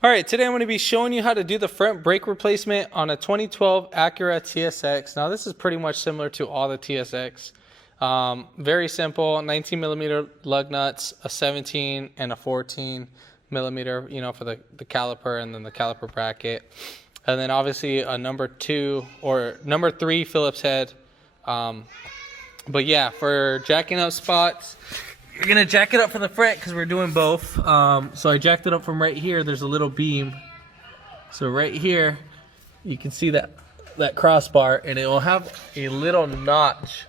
All right, today I'm going to be showing you how to do the front brake replacement on a 2012 Acura Tsx. Now this is pretty much similar to all the TSX. Very simple, 19 millimeter lug nuts, a 17 and a 14 millimeter, for the caliper and then the caliper bracket. And then obviously a number 3 Phillips head. But yeah, for jacking up spots, you're gonna jack it up from the front because we're doing both. So I jacked it up from right here. There's a little beam. So right here, you can see that crossbar, and it will have a little notch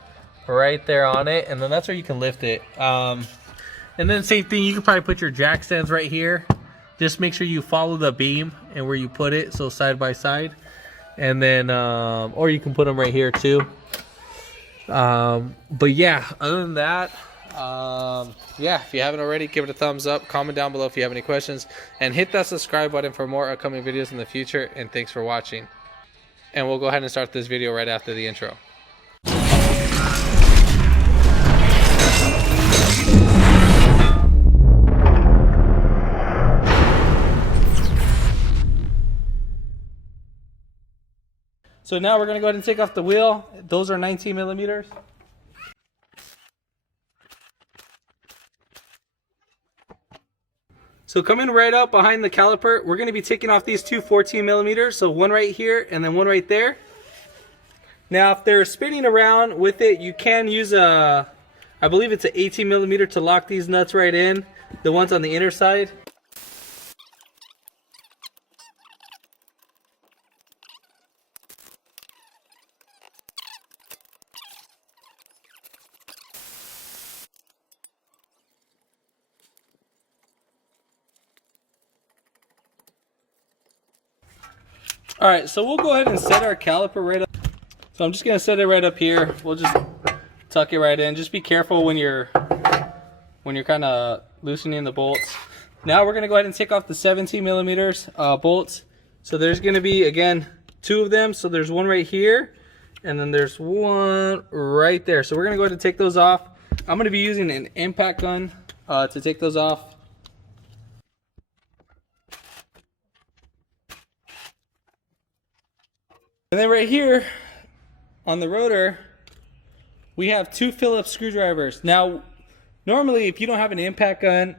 right there on it, and then that's where you can lift it. And then same thing, you can probably put your jack stands right here. Just make sure you follow the beam and where you put it, so side by side. And then, or you can put them right here too. But yeah, other than that, yeah, if you haven't already, give it a thumbs up, comment down below if you have any questions, and hit that subscribe button for more upcoming videos in the future. And thanks for watching, and we'll go ahead and start this video right after the intro. So now we're going to go ahead and take off the wheel. Those are 19 millimeters. So coming right up behind the caliper, we're going to be taking off these two 14 millimeters. So one right here and then one right there. Now if they're spinning around with it, you can use I believe it's an 18 millimeter to lock these nuts right in. The ones on the inner side. All right, so we'll go ahead and set our caliper right up. So I'm just gonna set it right up here. We'll just tuck it right in. Just be careful when you're kind of loosening the bolts. Now we're gonna go ahead and take off the 17 millimeters bolts. So there's gonna be, again, two of them. So there's one right here, and then there's one right there. So we're gonna go ahead and take those off. I'm gonna be using an impact gun to take those off. And then right here on the rotor, we have two Phillips screwdrivers. Now, normally if you don't have an impact gun,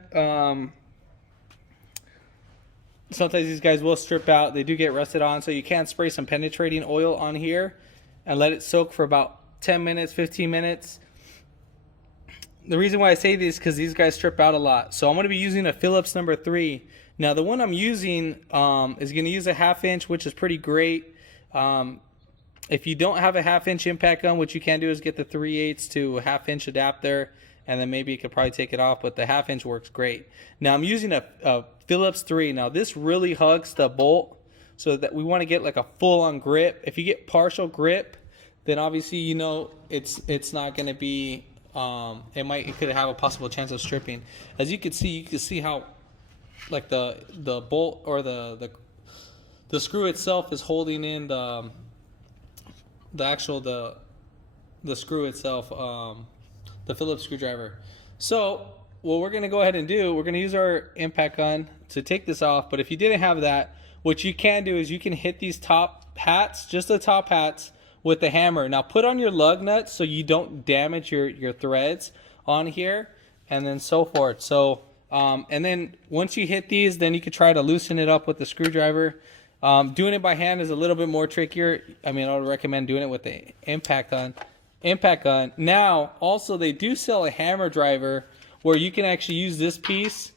sometimes these guys will strip out. They do get rusted on, so you can spray some penetrating oil on here and let it soak for about 10 minutes, 15 minutes. The reason why I say this is because these guys strip out a lot. So I'm going to be using a Phillips number 3. Now the one I'm using is going to use a 1/2 inch, which is pretty great. If you don't have a 1/2 inch impact gun, what you can do is get the 3/8 to a 1/2 inch adapter, and then maybe you could probably take it off, but the 1/2 inch works great. Now I'm using a Phillips 3. Now this really hugs the bolt, so that we want to get like a full-on grip. If you get partial grip, then obviously it's not going to be it could have a possible chance of stripping. As you can see how like the bolt or the screw itself is holding in the screw itself, the Phillips screwdriver. So what we're going to go ahead and do, we're going to use our impact gun to take this off. But if you didn't have that, what you can do is you can hit these top hats, just the top hats, with the hammer. Now put on your lug nuts so you don't damage your threads on here, and then so forth. So and then once you hit these, then you could try to loosen it up with the screwdriver. Doing it by hand is a little bit more trickier. I mean, I would recommend doing it with the impact gun. Now, also they do sell a hammer driver where you can actually use this piece,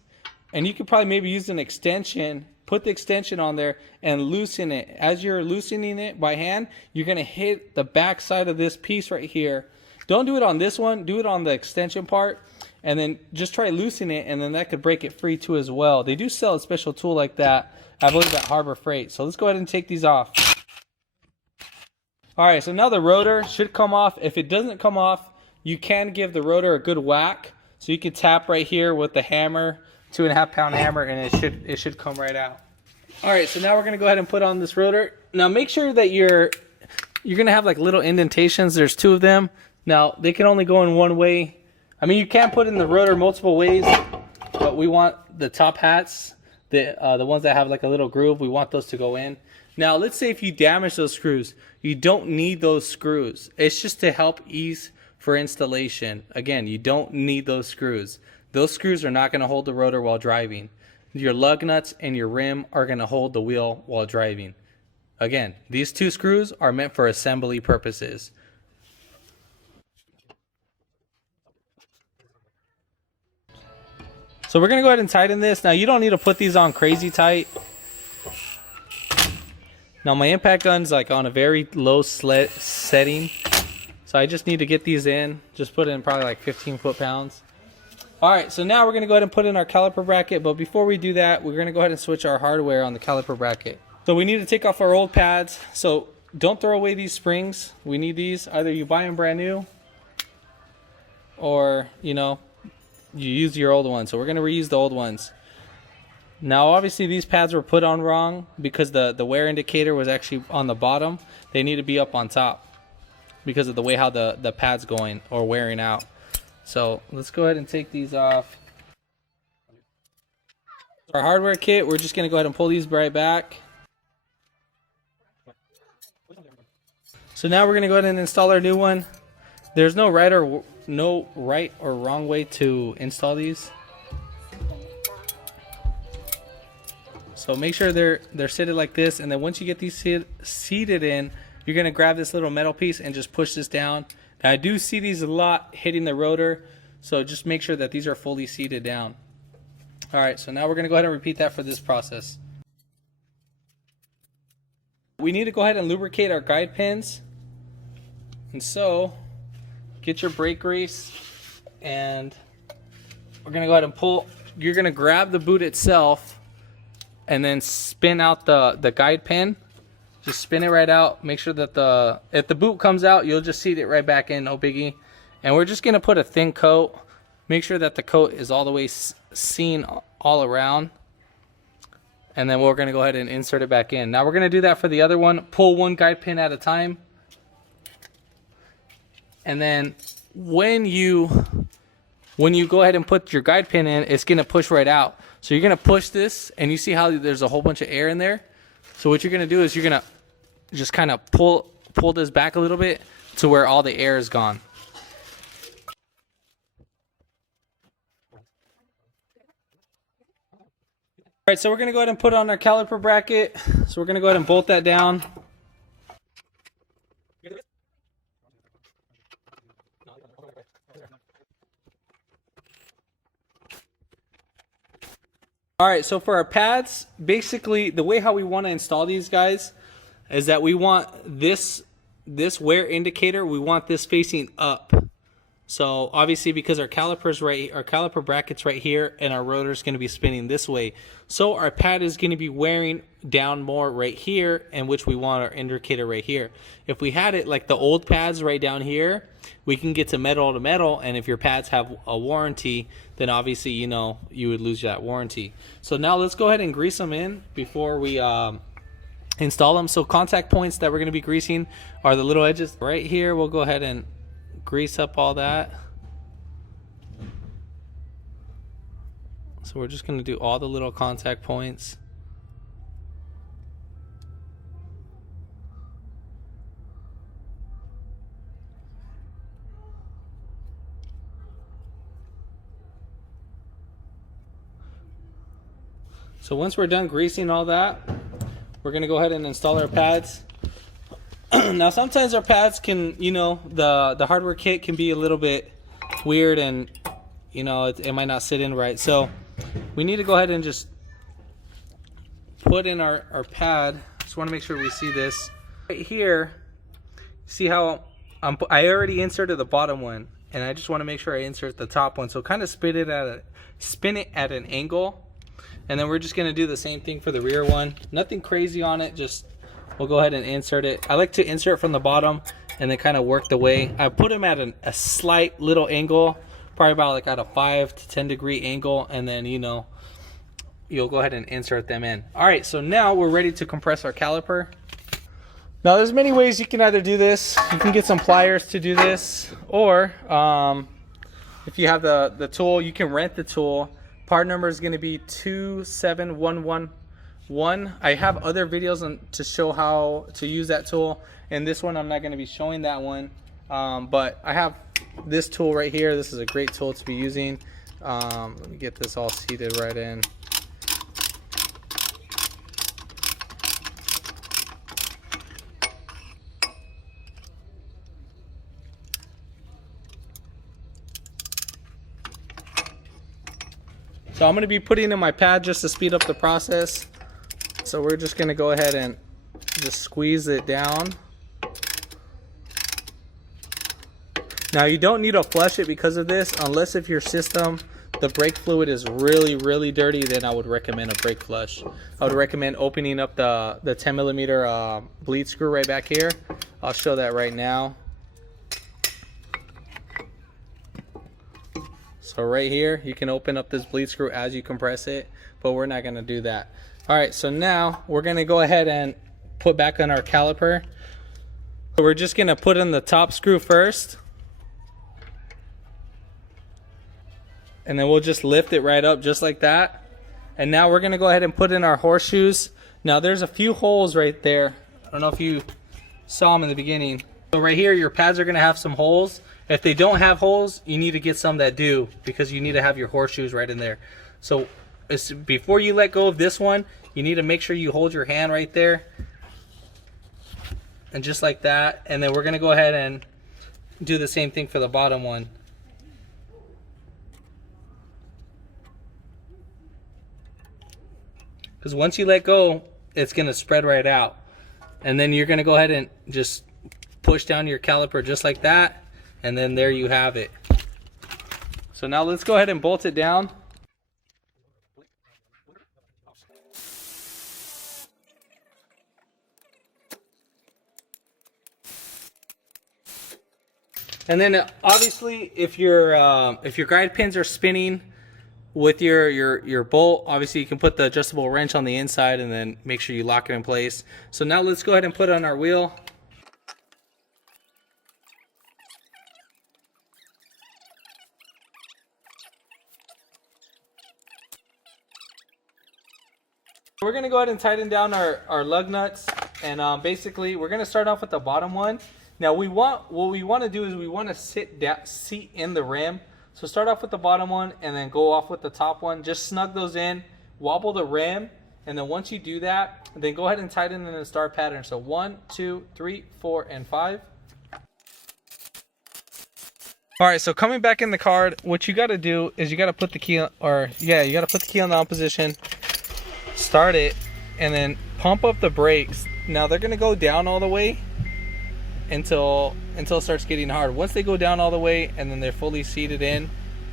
and you could probably maybe use an extension, put the extension on there and loosen it. As you're loosening it by hand, you're going to hit the back side of this piece right here. Don't do it on this one, do it on the extension part, and then just try loosening it, and then that could break it free too as well. They do sell a special tool like that, I believe, at Harbor Freight. So let's go ahead and take these off. All right, so now the rotor should come off. If it doesn't come off, you can give the rotor a good whack. So you can tap right here with the hammer, 2.5 pound hammer, and it should come right out. All right, so now we're gonna go ahead and put on this rotor. Now make sure that you're gonna have like little indentations. There's 2 of them. Now they can only go in one way. I mean, you can put in the rotor multiple ways, but we want the top hats. the ones that have like a little groove, we want those to go in. Now, let's say if you damage those screws, you don't need those screws. It's just to help ease for installation. Again, you don't need those screws. Those screws are not going to hold the rotor while driving. Your lug nuts and your rim are going to hold the wheel while driving. Again, these two screws are meant for assembly purposes. So we're going to go ahead and tighten this. Now, you don't need to put these on crazy tight. Now, my impact gun's like on a very low setting. So I just need to get these in. Just put in probably like 15 foot-pounds. All right, so now we're going to go ahead and put in our caliper bracket. But before we do that, we're going to go ahead and switch our hardware on the caliper bracket. So we need to take off our old pads. So don't throw away these springs. We need these. Either you buy them brand new or, you know, you use your old ones. So we're going to reuse the old ones. Now, obviously, these pads were put on wrong because the wear indicator was actually on the bottom. They need to be up on top because of the way how the pad's going or wearing out. So let's go ahead and take these off. Our hardware kit, we're just going to go ahead and pull these right back. So now we're going to go ahead and install our new one. There's no right or wrong way to install these. So make sure they're seated like this, and then once you get these seated in, you're going to grab this little metal piece and just push this down. Now, I do see these a lot hitting the rotor, so just make sure that these are fully seated down. All right, so now we're going to go ahead and repeat that for this process. We need to go ahead and lubricate our guide pins. And so, get your brake grease, and we're going to go ahead and pull. You're going to grab the boot itself and then spin out the guide pin. Just spin it right out. Make sure that if the boot comes out, you'll just seat it right back in, no biggie. And we're just going to put a thin coat. Make sure that the coat is all the way seen all around. And then we're going to go ahead and insert it back in. Now we're going to do that for the other one. Pull one guide pin at a time. And then when you go ahead and put your guide pin in, it's going to push right out. So you're going to push this, and you see how there's a whole bunch of air in there? So what you're going to do is you're going to just kind of pull this back a little bit to where all the air is gone. All right, so we're going to go ahead and put on our caliper bracket. So we're going to go ahead and bolt that down. All right, so for our pads, basically the way how we want to install these guys is that we want this wear indicator, we want this facing up. So obviously because our caliper bracket's right here, and our rotor is going to be spinning this way. So our pad is going to be wearing down more right here, and which we want our indicator right here. If we had it like the old pads right down here, we can get to metal, and if your pads have a warranty, then obviously, you know, you would lose that warranty. So now let's go ahead and grease them in before we install them. So contact points that we're going to be greasing are the little edges right here. We'll go ahead and grease up all that. So we're just going to do all the little contact points. So once we're done greasing all that, we're going to go ahead and install our pads. Now sometimes our pads can, you know, the hardware kit can be a little bit weird, and you know, it might not sit in right. So we need to go ahead and just put in our pad. Just want to make sure we see this right here. See how I already inserted the bottom one, and I just want to make sure I insert the top one. So kind of spin it at an angle. And then we're just going to do the same thing for the rear one. Nothing crazy on it, just we'll go ahead and insert it. I like to insert from the bottom and then kind of work the way. I put them at a slight little angle, probably about like at a 5 to 10 degree angle, and then, you know, you'll go ahead and insert them in. All right, so now we're ready to compress our caliper. Now there's many ways you can either do this. You can get some pliers to do this, or if you have the tool, you can rent the tool. Part number is going to be 27111. I have other videos to show how to use that tool. And this one, I'm not going to be showing that one. But I have this tool right here. This is a great tool to be using. Let me get this all seated right in. So I'm going to be putting in my pad just to speed up the process. So we're just going to go ahead and just squeeze it down. Now you don't need to flush it because of this, unless if your system, the brake fluid is really dirty, then I would recommend a brake flush. I would recommend opening up the 10mm bleed screw right back here. I'll show that right now. So right here, you can open up this bleed screw as you compress it, but we're not going to do that. All right, so now we're going to go ahead and put back on our caliper. So we're just going to put in the top screw first. And then we'll just lift it right up just like that. And now we're going to go ahead and put in our horseshoes. Now there's a few holes right there. I don't know if you saw them in the beginning. So right here, your pads are going to have some holes. If they don't have holes, you need to get some that do, because you need to have your horseshoes right in there. So before you let go of this one, you need to make sure you hold your hand right there. And just like that. And then we're going to go ahead and do the same thing for the bottom one. Because once you let go, it's going to spread right out. And then you're going to go ahead and just push down your caliper just like that. And then there you have it. So now let's go ahead and bolt it down. And then obviously if your guide pins are spinning with your bolt, obviously you can put the adjustable wrench on the inside and then make sure you lock it in place. So now let's go ahead and put it on our wheel. We're going to go ahead and tighten down our lug nuts, and basically we're going to start off with the bottom one. Now what we want to do is we want to seat in the rim. So start off with the bottom one and then go off with the top one. Just snug those in, wobble the rim, and then once you do that, then go ahead and tighten in the star pattern. So 1, 2, 3, 4, and 5. All right, so coming back in the card, what you got to do is you got to put the key on, you got to put the key on the on position. Start it and then pump up the brakes. Now they're gonna go down all the way until it starts getting hard. Once they go down all the way and then they're fully seated in,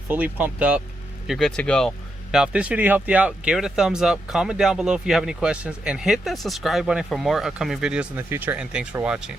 fully pumped up, you're good to go. Now if this video helped you out, give it a thumbs up, comment down below if you have any questions, and hit that subscribe button for more upcoming videos in the future. And thanks for watching.